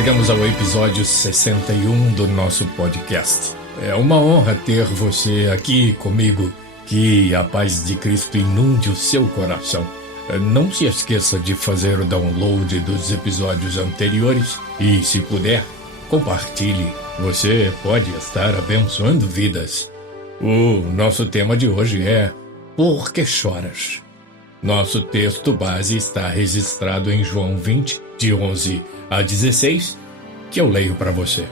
chegamos ao episódio 61 do nosso podcast. É uma honra ter você aqui comigo. Que a paz de Cristo inunde o seu coração. Não se esqueça de fazer o download dos episódios anteriores e, se puder, compartilhe. Você pode estar abençoando vidas. O nosso tema de hoje é Por que choras? Nosso texto base está registrado em João 20, de 11 a 16, que eu leio para você.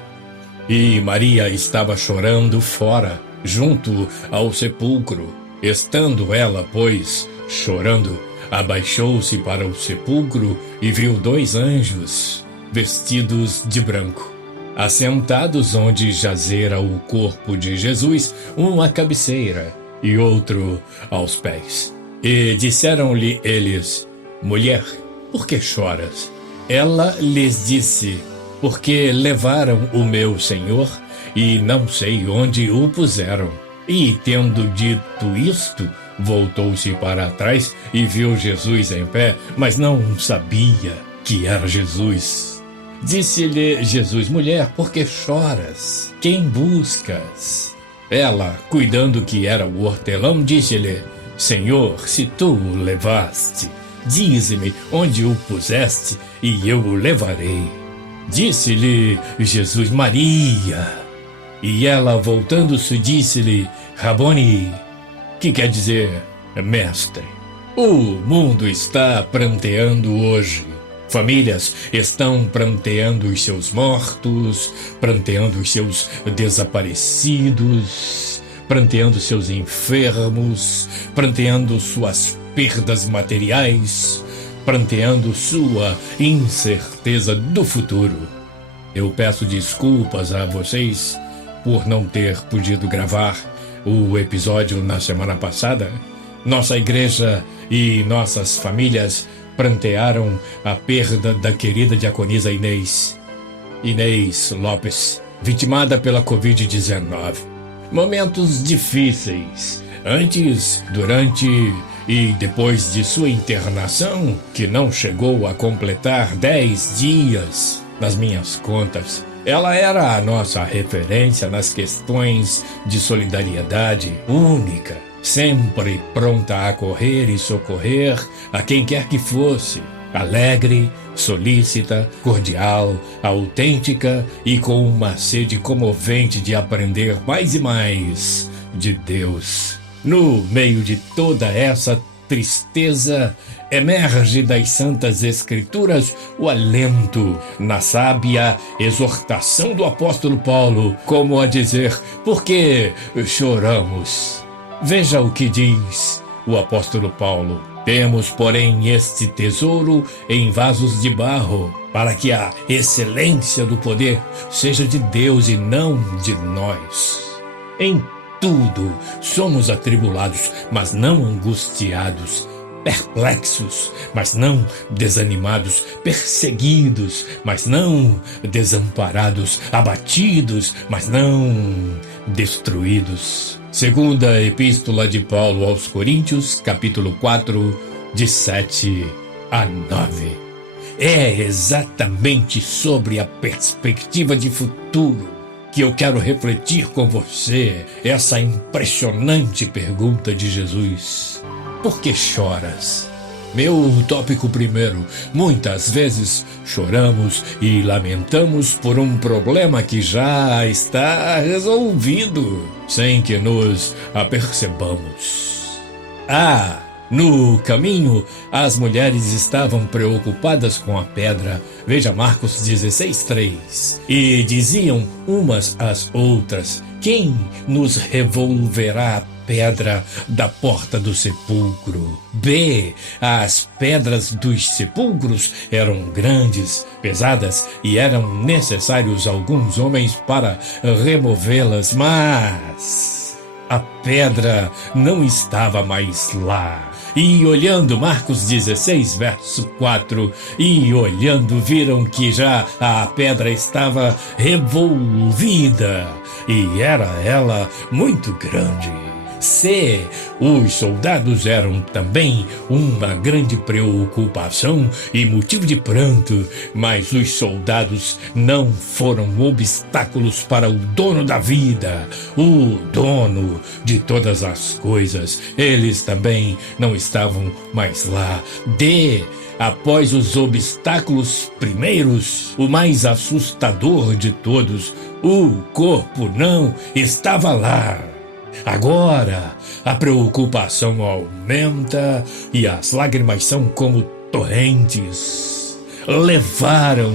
E Maria estava chorando fora, junto ao sepulcro. Estando ela, pois, chorando, abaixou-se para o sepulcro e viu 2 anjos, vestidos de branco, assentados onde jazera o corpo de Jesus, um à cabeceira e outro aos pés. E disseram-lhe eles: Mulher, por que choras? Ela lhes disse: Porque levaram o meu Senhor e não sei onde o puseram. E, tendo dito isto, voltou-se para trás e viu Jesus em pé, mas não sabia que era Jesus. Disse-lhe Jesus: Mulher, por que choras? Quem buscas? Ela, cuidando que era o hortelão, disse-lhe: Senhor, se tu o levaste, dize-me onde o puseste e eu o levarei. Disse-lhe Jesus: Maria. E ela, voltando-se, disse-lhe: Raboni, que quer dizer mestre. O mundo está pranteando hoje. Famílias estão pranteando os seus mortos, pranteando os seus desaparecidos, pranteando seus enfermos, pranteando suas perdas materiais, pranteando sua incerteza do futuro. Eu peço desculpas a vocês por não ter podido gravar o episódio na semana passada. Nossa igreja e nossas famílias prantearam a perda da querida diaconisa Inês Lopes, vitimada pela Covid-19. Momentos difíceis, antes, durante e depois de sua internação, que não chegou a completar 10 dias nas minhas contas. Ela era a nossa referência nas questões de solidariedade, única, sempre pronta a correr e socorrer a quem quer que fosse, alegre, solícita, cordial, autêntica e com uma sede comovente de aprender mais e mais de Deus. No meio de toda essa tristeza, emerge das Santas Escrituras o alento na sábia exortação do apóstolo Paulo, como a dizer: por que choramos? Veja o que diz o apóstolo Paulo: temos, porém, este tesouro em vasos de barro, para que a excelência do poder seja de Deus e não de nós. Em tudo somos atribulados, mas não angustiados, perplexos, mas não desanimados, perseguidos, mas não desamparados, abatidos, mas não destruídos. Segunda Epístola de Paulo aos Coríntios, capítulo 4, de 7 a 9. É exatamente sobre a perspectiva de futuro que eu quero refletir com você essa impressionante pergunta de Jesus: por que choras? Meu tópico primeiro: muitas vezes choramos e lamentamos por um problema que já está resolvido, sem que nos apercebamos. No caminho, as mulheres estavam preocupadas com a pedra. Veja Marcos 16:3. E diziam umas às outras: quem nos revolverá a pedra da porta do sepulcro? As pedras dos sepulcros eram grandes, pesadas, e eram necessários alguns homens para removê-las, mas a pedra não estava mais lá. E olhando, Marcos 16, verso 4, e olhando viram que já a pedra estava revolvida, e era ela muito grande. Se os soldados eram também uma grande preocupação e motivo de pranto, mas os soldados não foram obstáculos para o dono da vida, o dono de todas as coisas. Eles também não estavam mais lá. Após os obstáculos primeiros, o mais assustador de todos, o corpo não estava lá. Agora, a preocupação aumenta e as lágrimas são como torrentes. Levaram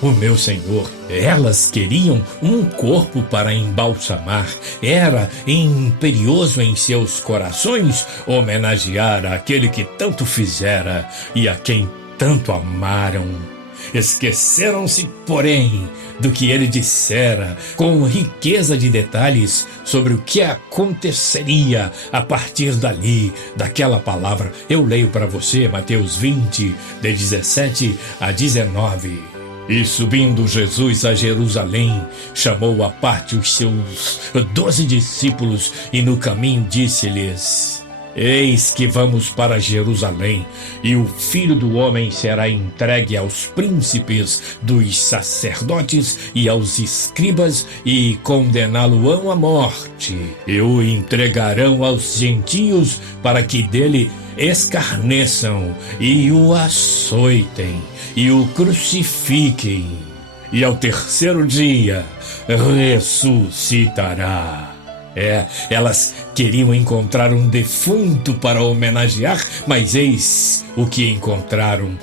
o meu Senhor. Elas queriam um corpo para embalsamar. Era imperioso em seus corações homenagear aquele que tanto fizera e a quem tanto amaram. Esqueceram-se, porém, do que ele dissera, com riqueza de detalhes sobre o que aconteceria a partir dali, daquela palavra. Eu leio para você Mateus 20, de 17 a 19. E subindo Jesus a Jerusalém, chamou à parte os seus 12 discípulos e no caminho disse-lhes: Eis que vamos para Jerusalém, e o Filho do Homem será entregue aos príncipes dos sacerdotes e aos escribas, e condená-lo-ão à morte, e o entregarão aos gentios para que dele escarneçam, e o açoitem, e o crucifiquem, e ao terceiro dia ressuscitará. Elas queriam encontrar um defunto para homenagear, mas eis o que encontraram: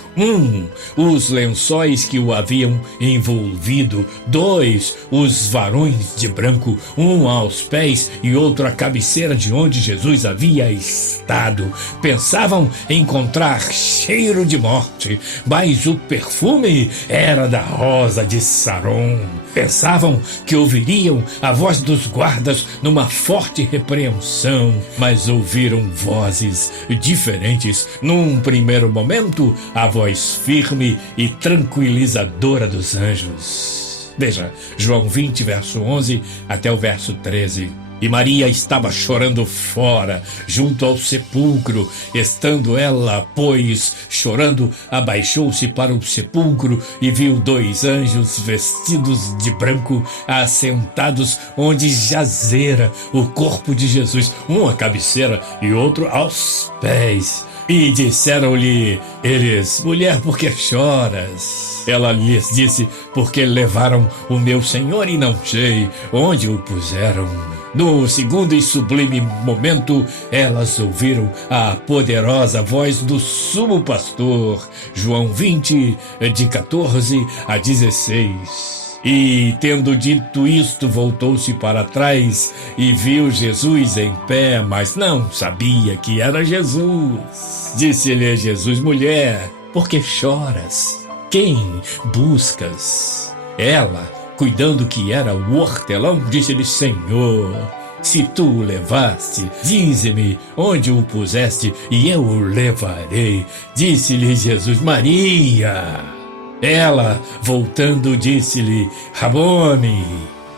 os lençóis que o haviam envolvido; 2, os varões de branco, um aos pés e outro à cabeceira de onde Jesus havia estado. Pensavam encontrar cheiro de morte, mas o perfume era da rosa de Saron. Pensavam que ouviriam a voz dos guardas numa forte repreensão, mas ouviram vozes diferentes. Num primeiro momento, a voz firme e tranquilizadora dos anjos. Veja, João 20, verso 11 até o verso 13. E Maria estava chorando fora, junto ao sepulcro. Estando ela, pois, chorando, abaixou-se para o sepulcro e viu 2 anjos vestidos de branco, assentados onde jazera o corpo de Jesus, um à cabeceira e outro aos pés. E disseram-lhe eles: Mulher, por que choras? Ela lhes disse: Porque levaram o meu Senhor e não sei onde o puseram. No segundo e sublime momento, elas ouviram a poderosa voz do sumo pastor. João 20, de 14 a 16. E, tendo dito isto, voltou-se para trás e viu Jesus em pé, mas não sabia que era Jesus. Disse-lhe Jesus: Mulher, por que choras? Quem buscas? Ela, cuidando que era o hortelão, disse-lhe: Senhor, se tu o levaste, dize-me onde o puseste e eu o levarei. Disse-lhe Jesus: Maria. Ela, voltando, disse-lhe: Rabone,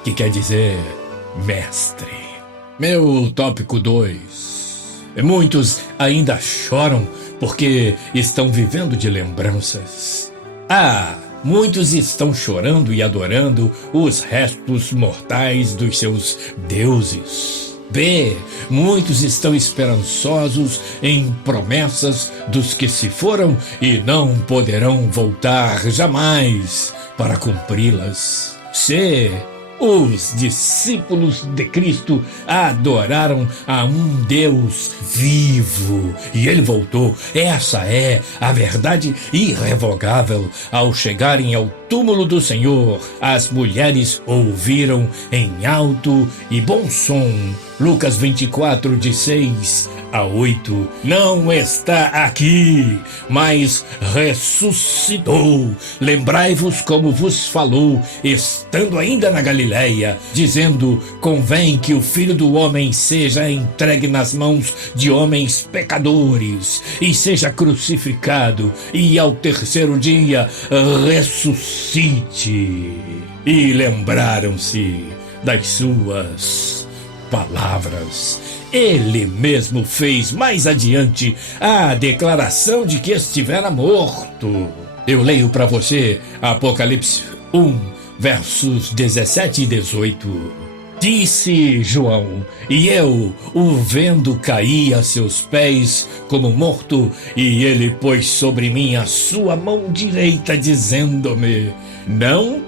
que quer dizer mestre. Meu tópico 2. Muitos ainda choram porque estão vivendo de lembranças. Muitos estão chorando e adorando os restos mortais dos seus deuses. Muitos estão esperançosos em promessas dos que se foram e não poderão voltar jamais para cumpri-las. Os discípulos de Cristo adoraram a um Deus vivo e ele voltou. Essa é a verdade irrevogável. Ao chegarem ao túmulo do Senhor, as mulheres ouviram em alto e bom som. Lucas 24, de 6 a 8. Não está aqui, mas ressuscitou. Lembrai-vos como vos falou, estando ainda na Galileia, dizendo: convém que o Filho do Homem seja entregue nas mãos de homens pecadores e seja crucificado, e ao terceiro dia ressuscite. E lembraram-se das suas palavras. Ele mesmo fez mais adiante a declaração de que estivera morto. Eu leio para você Apocalipse 1, versos 17 e 18. Disse João, e eu, o vendo, caí a seus pés como morto, e ele pôs sobre mim a sua mão direita, dizendo-me: não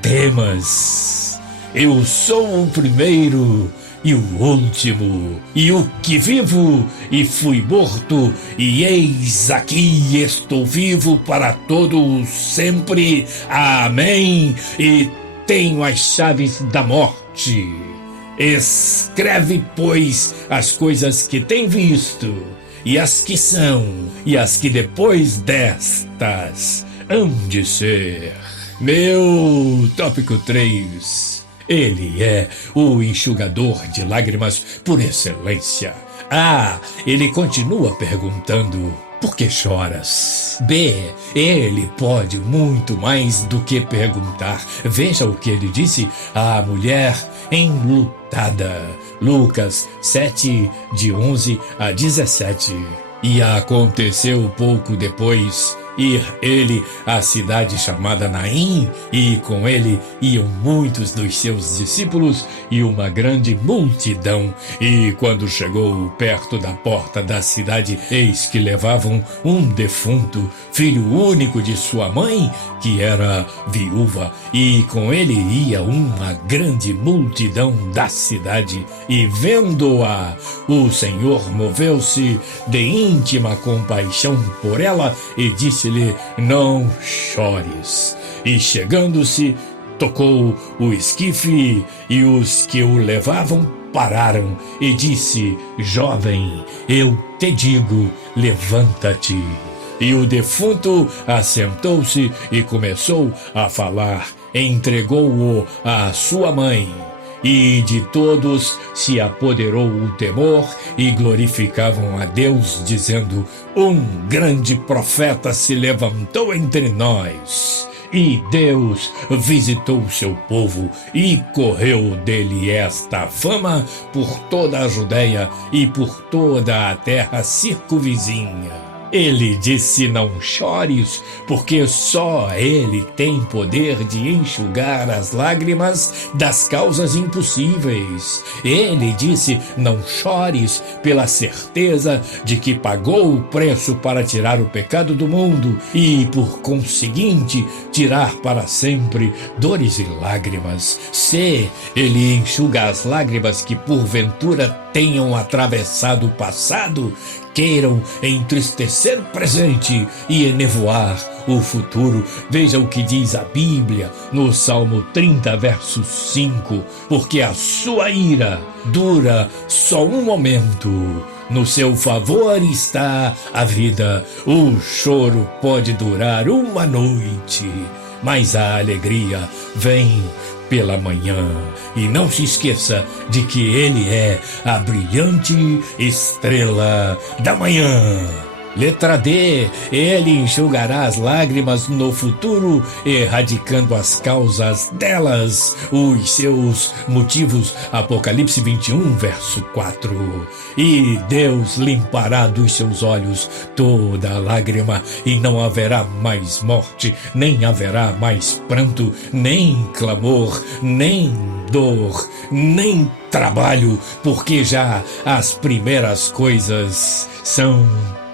temas, eu sou o primeiro e o último, e o que vivo, e fui morto, e eis aqui estou vivo para todos sempre. Amém. E tenho as chaves da morte. Escreve, pois, as coisas que tem visto, e as que são, e as que depois destas hão de ser. Meu tópico 3. Ele é o enxugador de lágrimas por excelência. Ele continua perguntando: por que choras? B, ele pode muito mais do que perguntar. Veja o que ele disse à mulher enlutada. Lucas 7, de 11 a 17. E aconteceu pouco depois ir ele à cidade chamada Naim, e com ele iam muitos dos seus discípulos e uma grande multidão. E quando chegou perto da porta da cidade, eis que levavam um defunto, filho único de sua mãe, que era viúva, e com ele ia uma grande multidão da cidade. E vendo-a, o Senhor moveu-se de íntima compaixão por ela e disse-lhe: não chores. E chegando-se, tocou o esquife, e os que o levavam pararam, e disse: jovem, eu te digo, levanta-te. E o defunto assentou-se e começou a falar. Entregou-o à sua mãe. E de todos se apoderou o temor, e glorificavam a Deus, dizendo: um grande profeta se levantou entre nós. E Deus visitou o seu povo, e correu dele esta fama por toda a Judeia e por toda a terra circunvizinha. Ele disse: não chores, porque só ele tem poder de enxugar as lágrimas das causas impossíveis. Ele disse: não chores, pela certeza de que pagou o preço para tirar o pecado do mundo e, por conseguinte, tirar para sempre dores e lágrimas. Se ele enxuga as lágrimas que porventura tenham atravessado o passado, queiram entristecer o presente e enevoar o futuro. Veja o que diz a Bíblia no Salmo 30, verso 5. Porque a sua ira dura só um momento. No seu favor está a vida. O choro pode durar uma noite, mas a alegria vem pela manhã. E não se esqueça de que ele é a brilhante estrela da manhã. Letra D, ele enxugará as lágrimas no futuro, erradicando as causas delas, os seus motivos. Apocalipse 21, verso 4. E Deus limpará dos seus olhos toda lágrima, e não haverá mais morte, nem haverá mais pranto, nem clamor, nem dor, nem trabalho, porque já as primeiras coisas são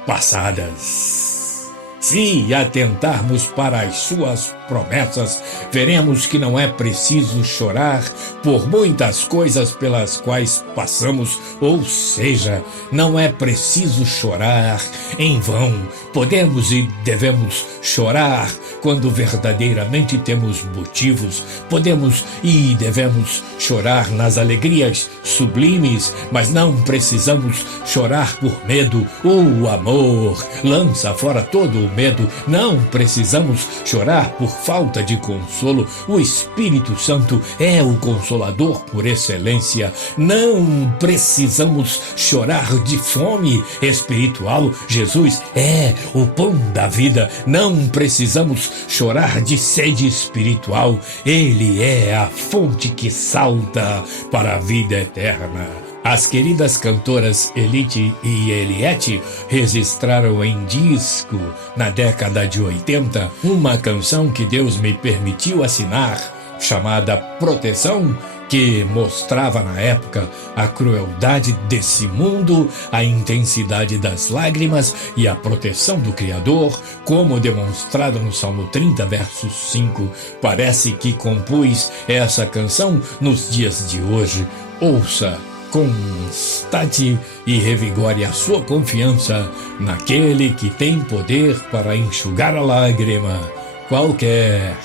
passadas. Se atentarmos para as suas promessas, veremos que não é preciso chorar por muitas coisas pelas quais passamos, ou seja, não é preciso chorar em vão. Podemos e devemos chorar quando verdadeiramente temos motivos. Podemos e devemos chorar nas alegrias sublimes, mas não precisamos chorar por medo. O amor lança fora todo o medo. Não precisamos chorar por falta de consolo. O Espírito Santo é o Consolador por excelência. Não precisamos chorar de fome espiritual. Jesus é o pão da vida. Não precisamos chorar de sede espiritual. Ele é a fonte que salta para a vida eterna. As queridas cantoras Elite e Eliette registraram em disco, na década de 80, uma canção que Deus me permitiu assinar, chamada Proteção, que mostrava na época a crueldade desse mundo, a intensidade das lágrimas e a proteção do Criador, como demonstrado no Salmo 30, verso 5. Parece que compus essa canção nos dias de hoje. Ouça, constate e revigore a sua confiança naquele que tem poder para enxugar a lágrima, qualquer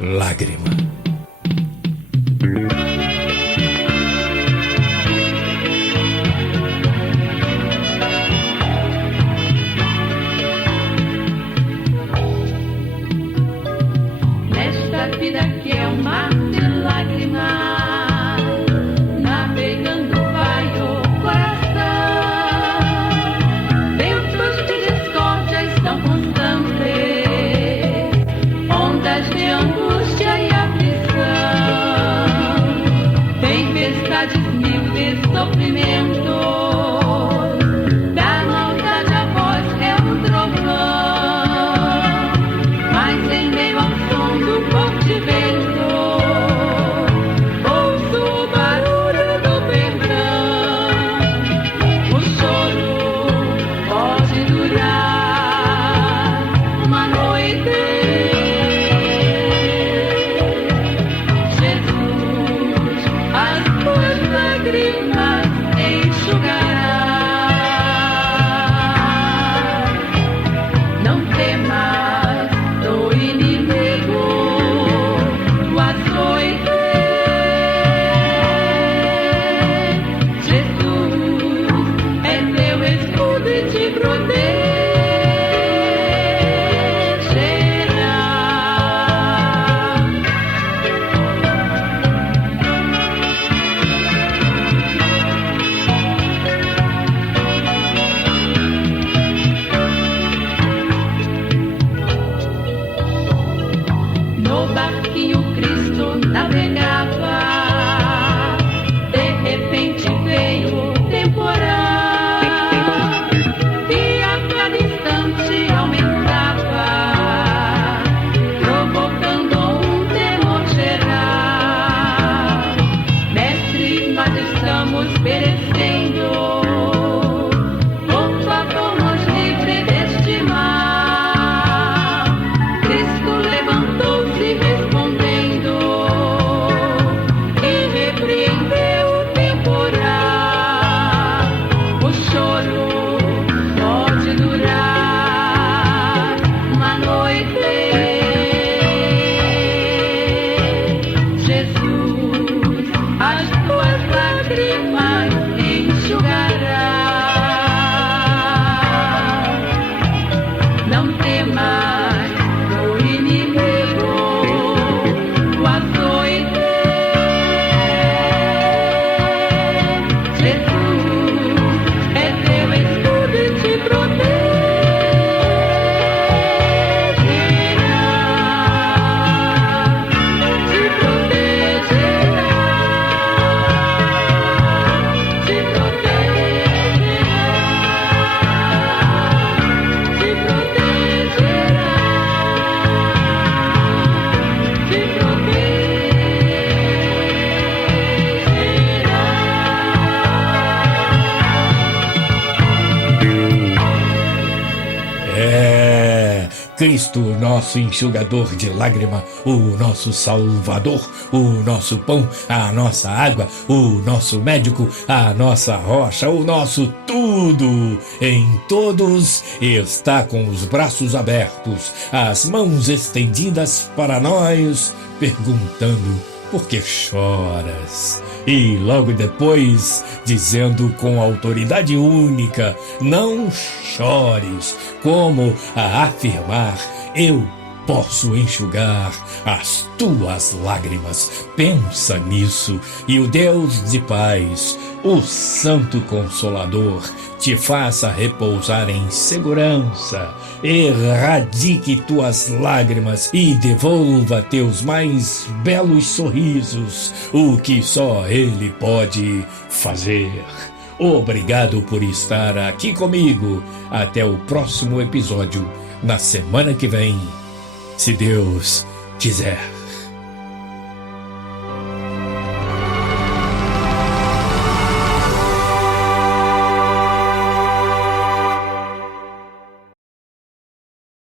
lágrima. Nesta vida que é um mar de lágrimas, sofrimento, da maldade a voz é um trovão, mas em meio ao som do forte vento, ouço o barulho do perdão. O choro pode durar uma noite. Jesus, as tuas lágrimas enxugará. Não temas do inimigo, do açoite. Jesus é teu escudo e te protegerá. No barquinho Cristo navegava, de repente veio o temporal, e a cada instante aumentava, provocando um temor geral. Mestre, nós estamos perecendo, por favor nos livre deste mal. Cristo levantou-se respondendo e repreendeu o temporal. O choro pode durar uma noite. Jesus, as tuas lágrimas enxugará. Não temas do inimigo, do açoite. Jesus é teu escudo e te protegerá. Te protegerá. Te protegerá. Te protegerá. Te É Cristo, nosso enxugador de lágrima, o nosso Salvador, o nosso pão, a nossa água, o nosso médico, a nossa rocha, o nosso tudo. Em todos está com os braços abertos, as mãos estendidas para nós, perguntando: por que choras? E logo depois, dizendo com autoridade única: não chores, como a afirmar: eu posso enxugar as tuas lágrimas. Pensa nisso, e o Deus de paz, o Santo Consolador, te faça repousar em segurança, erradique tuas lágrimas e devolva teus mais belos sorrisos, o que só Ele pode fazer. Obrigado por estar aqui comigo. Até o próximo episódio, na semana que vem, se Deus quiser.